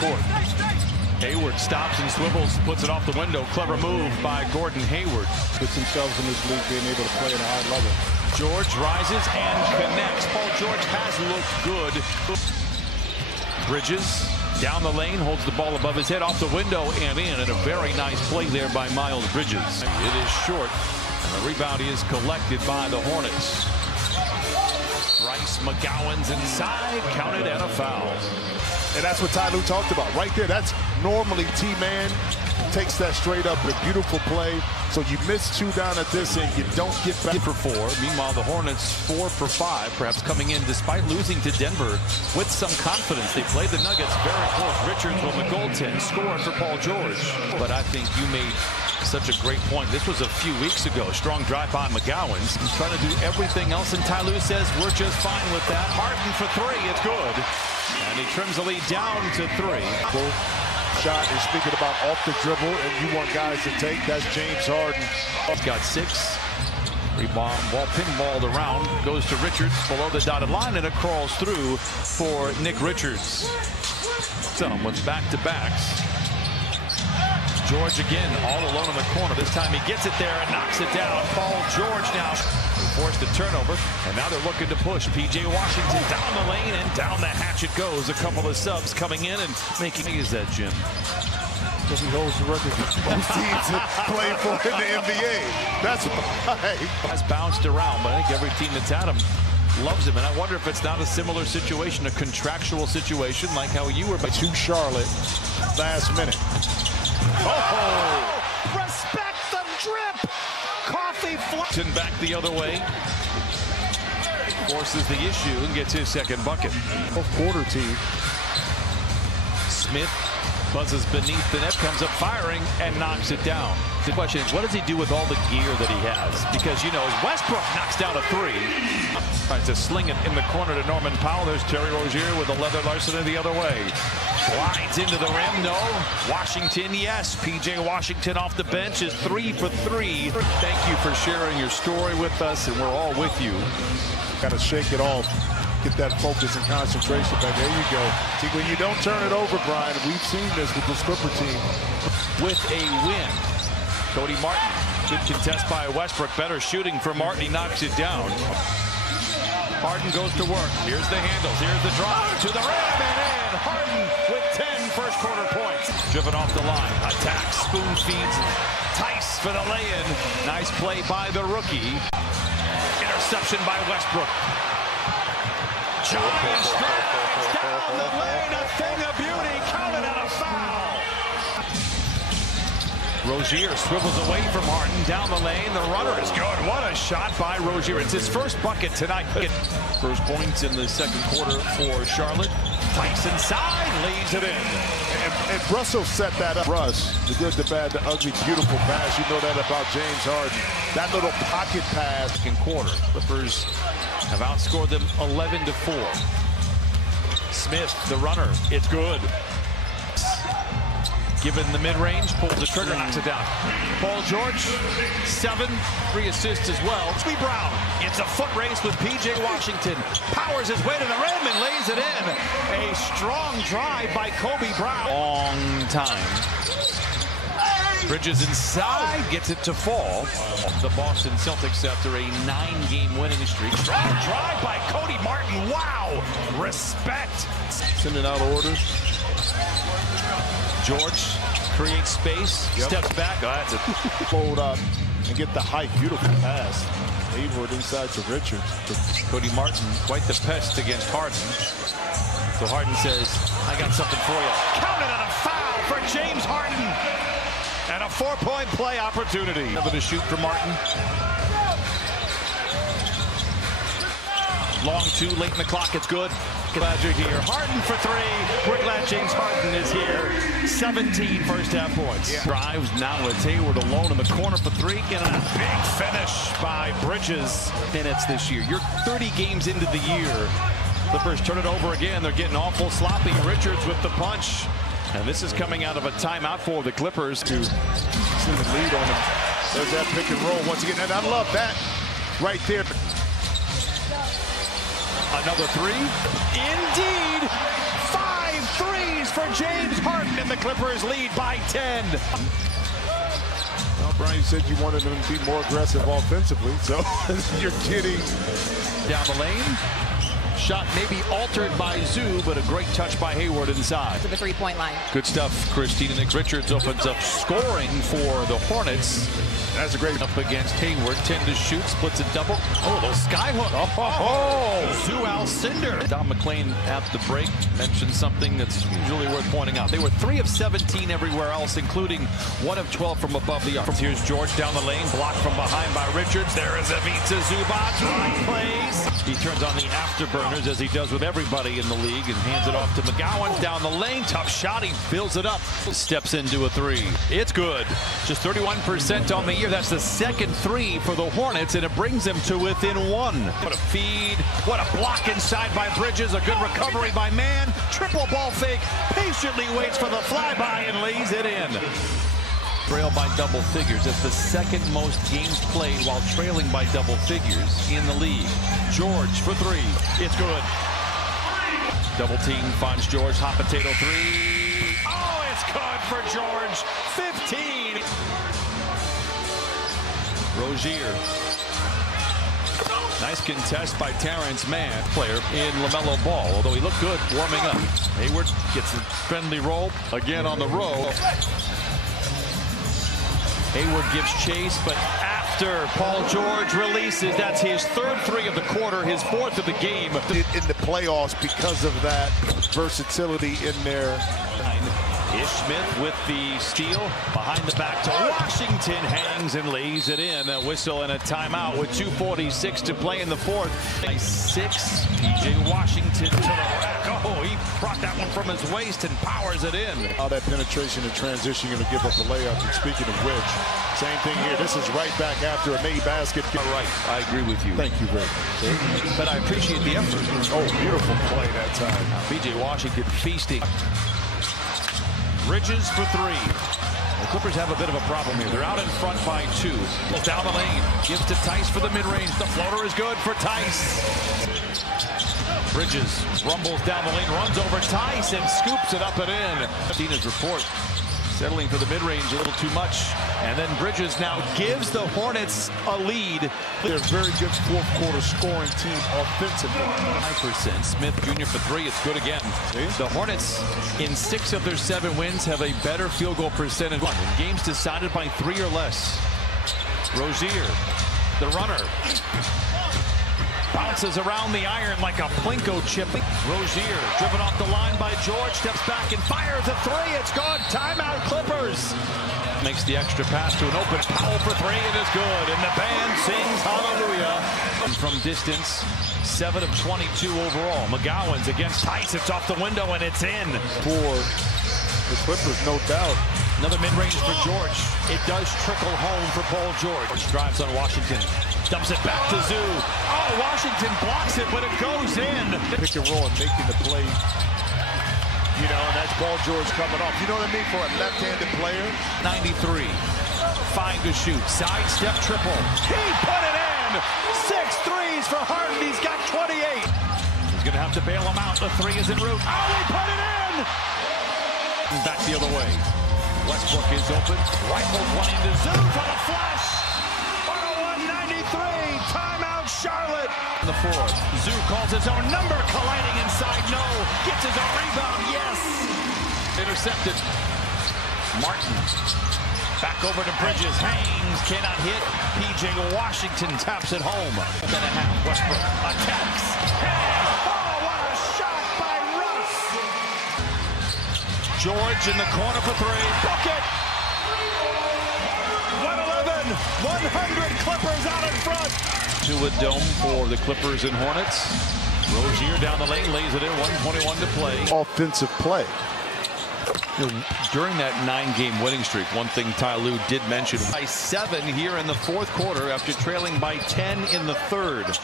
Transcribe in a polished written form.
court. Hayward stops and swivels, puts it off the window. Clever move by Gordon Hayward. Puts themselves in this league being able to play at a high level. George rises and connects. Paul George has looked good. Bridges down the lane, holds the ball above his head, off the window and in. And a very nice play there by Miles Bridges. It is short, and the rebound is collected by the Hornets. Bryce McGowan's inside, counted and a foul. And that's what Ty Lue talked about right there. That's normally T-Man takes that straight up, a beautiful play. So you miss two down at this end, you don't get back. For 4. Meanwhile, the Hornets 4 for 5, perhaps coming in despite losing to Denver with some confidence. They played the Nuggets very close. Richards with the goaltend, scoring for Paul George. But I think you made such a great point. This was a few weeks ago. Strong drive by McGowan's. He's trying to do everything else, and Ty Lue says we're just fine with that. Harden for 3, it's good. And he trims the lead down to 3. Shot is speaking about off the dribble, and you want guys to take. That's James Harden. He's got 6. Rebound, ball pinballed around, goes to Richards below the dotted line, and it crawls through for Nick Richards. With back-to-backs. George again, all alone in the corner. This time he gets it there and knocks it down. Paul George now forced a turnover, and now they're looking to push. P.J. Washington down the lane, and down the hatch it goes. A couple of subs coming in and making. Is that Jim? Because he holds the record most teams have played for in the NBA. That's why. Has bounced around, but I think every team that's had him loves him, and I wonder if it's not a similar situation, a contractual situation like how you were. To Charlotte, last minute. Oh! Respect the drip! Coffee flushing back the other way. Forces the issue and gets his second bucket. Fourth quarter team. Smith buzzes beneath the net, comes up firing, and knocks it down. The question is, what does he do with all the gear that he has? Because, you know, Westbrook knocks down a 3. Tries to sling it in the corner to Norman Powell. There's Terry Rozier with a leather Larson the other way. Slides into the rim, no. Washington, yes. P.J. Washington off the bench is 3 for 3. Thank you for sharing your story with us, and we're all with you. Got to shake it off. Get that focus and concentration back. There you go. See, when you don't turn it over, Brian, we've seen this with the Clipper team. With a win, Cody Martin, good contest by Westbrook. Better shooting for Martin. He knocks it down. Harden goes to work. Here's the handles. Here's the drive to the rim and in. Harden with 10 first quarter points. Driven off the line. Attacks. Spoon feeds. Tice for the lay-in. Nice play by the rookie. Interception by Westbrook. Giant strides down the lane, a thing of beauty, counted on a foul. Rozier swivels away from Harden, down the lane, the runner is good. What a shot by Rozier. It's his first bucket tonight. First points in the second quarter for Charlotte. Tice inside, lays it in. And Russell set that up. Russ, the good, the bad, the ugly, beautiful pass. You know that about James Harden. That little pocket pass. Second quarter, Clippers have outscored them 11-4. Smith, the runner, it's good. Given the mid-range, pulls the trigger, knocks it down. Paul George, 7, 3 assists as well. Lee Brown, it's a foot race with P.J. Washington. Powers his way to the rim and lays it in. A strong drive by Kobe Brown. Long time. Bridges inside, gets it to fall. The Boston Celtics after a 9-game winning streak. Strong drive by Cody Martin. Wow, respect. Sending out orders. George creates space, steps back. Oh, that's it. Fold up and get the height. Beautiful pass. Hayward inside to Richards. Cody Martin, quite the pest against Harden. So Harden says, I got something for you. Counted on a foul for James Harden. And a 4-point play opportunity. Another to shoot for Martin. Long 2, late in the clock, it's good. Glad you're here. Harden for 3. We're glad James Harden is here. 17 first half points. Yeah. Drives now with Hayward alone in the corner for 3. And a big finish by Bridges. Minutes this year. You're 30 games into the year. Clippers turn it over again. They're getting awful sloppy. Richards with the punch. And this is coming out of a timeout for the Clippers. To send the lead on them. There's that pick and roll once again. And I love that right there. Another 3. Indeed. 5 threes for James and the Clippers lead by 10. Well, Brian, you said you wanted them to be more aggressive offensively, so you're kidding. Down the lane. Shot maybe altered by Zoo, but a great touch by Hayward inside. To the three-point line. Good stuff. Christina Nick Richards opens up scoring for the Hornets. That's a great Up against Hayward, 10 to shoot, splits a double. Oh, a little skyhook. Oh, Zoo Alcindor. Don McClain at the break mentioned something that's usually worth pointing out. They were 3 of 17 everywhere else, including 1 of 12 from above the arc. Here's George down the lane, blocked from behind by Richards. There is Ivica Zubac. Right plays. He turns on the afterburners as he does with everybody in the league and hands it off to McGowan down the lane. Tough shot. He builds it up. Steps into a three. It's good. Just 31% on the year. That's the second three for the Hornets, and it brings them to within 1. What a feed. What a block inside by Bridges. A good recovery by Mann. Triple ball fake. Patiently waits for the flyby and lays it in. Trail by double figures. That's the second most games played while trailing by double figures in the league. George for 3. It's good. Double team finds George. Hot potato 3. Oh, it's good for George. 15. Rozier. Nice contest by Terrence Mann, player in LaMelo Ball, although he looked good warming up. Hayward gets a friendly roll again on the row. Hayward gives chase, but after Paul George releases, that's his 3rd three of the quarter, his 4th of the game. in the playoffs because of that versatility in there. Ish Smith with the steal behind the back to Washington, hangs and lays it in. A whistle and a timeout with 2:46 to play in the 4th. Nice 6. PJ Washington to the rack. Oh, he brought that one from his waist and powers it in. How that penetration and transition going to give up a layup. And speaking of which, same thing here. This is right back after a made basket. All right, I agree with you. Thank you very much. But I appreciate the effort. Oh, beautiful play that time. PJ Washington feasting. Bridges for 3. The Clippers have a bit of a problem here. They're out in front by 2. Down the lane. Gives to Tice for the mid-range. The floater is good for Tice. Bridges rumbles down the lane, runs over Tice and scoops it up and in. Tina's report. Settling for the mid-range a little too much. And then Bridges now gives the Hornets a lead. They're a very good 4th quarter scoring team offensively. 5%. Smith Jr. for 3. It's good again. The Hornets, in 6 of their 7 wins, have a better field goal percentage in games decided by 3 or less. Rozier, the runner. Bounces around the iron like a Plinko chip. Rozier driven off the line by George. Steps back and fires a 3. It's good. Timeout Clippers. Makes the extra pass to an open Powell for 3. It is good. And the band sings hallelujah. From distance, 7 of 22 overall. McGowan's against Tice. It's off the window and it's in. For the Clippers, no doubt. Another mid-range for George. It does trickle home for Paul George. Drives on Washington. Dumps it back to Zoo. Oh, Washington blocks it, but it goes in. Pick and roll and making the play. You know, and that's Paul George coming off. You know what I mean? For a left-handed player. 93. 5 to shoot. Side step triple. He put it in. 6 threes for Harden. He's got 28. He's going to have to bail him out. The 3 is en route. Oh, he put it in. Back the other way. Westbrook is open. Rifles one into Zoo for the flush. 101-93. Timeout Charlotte. The 4th. Zoo calls his own number. Colliding inside. No. Gets his own rebound. Yes. Intercepted. Martin. Back over to Bridges. Hangs. Cannot hit. PJ Washington taps it home. Then a half. Westbrook attacks. Oh, what a shot by Russ. George in the corner for 3. Book it. 111. 100 Clippers out in front. To a dome for the Clippers and Hornets. Rozier down the lane, lays it in. 1:21 to play. Offensive play. During that 9-game winning streak, one thing Ty Lue did mention, by 7 here in the 4th quarter after trailing by 10 in the 3rd.